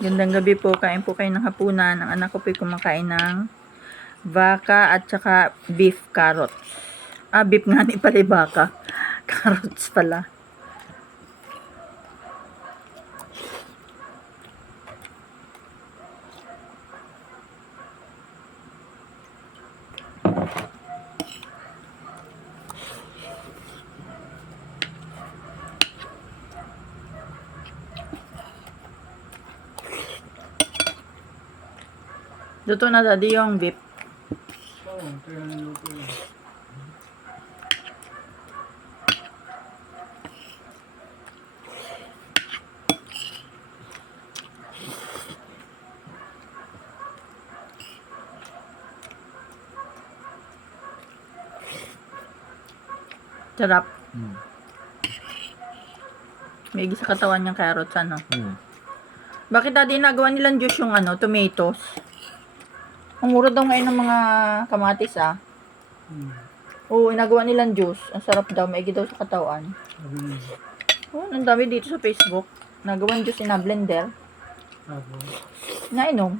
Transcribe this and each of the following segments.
Gandang gabi po. Kain po kayo ng hapunan. Ang anak ko po kumakain ng baka at saka beef carrots. Beef nga ni pala baka. Carrots pala. Luto na daddy yung beef. Oo, kaya niluto yun. Sarap. May sa katawan yung carrots, ano? Bakit daddy nagawa nilang juice yung tomatoes? Ang mura daw ngayon ng mga kamatis, Oo, nagawa nilang juice. Ang sarap daw, maigi daw sa katawan. Sabi niya. Oo, ang dami dito sa Facebook. Nagawan juice in a blender. Tapos, Nainom.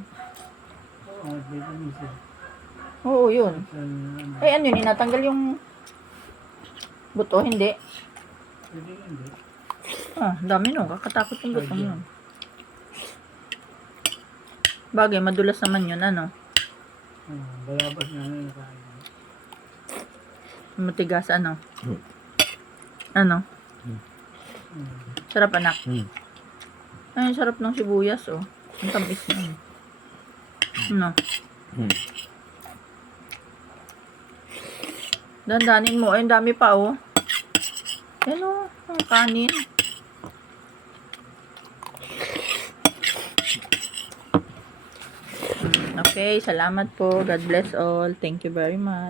oo, vitamin C. Oo, yun. Ano, Ay, ano yun, inatanggal yung buto, hindi. pwede hindi. Dami no, kakatakot yung buto yun. Bagay, madulas naman yun, ano. Balabas nga na nakain. Matigas, ano. Ano? Sarap, anak. Ay, sarap ng sibuyas, oh. Ang tamis na. Ano? Dandanin mo. Ay, ang dami pa, oh. Yan, oh. Ang kanin. Okay, salamat po. God bless all. Thank you very much.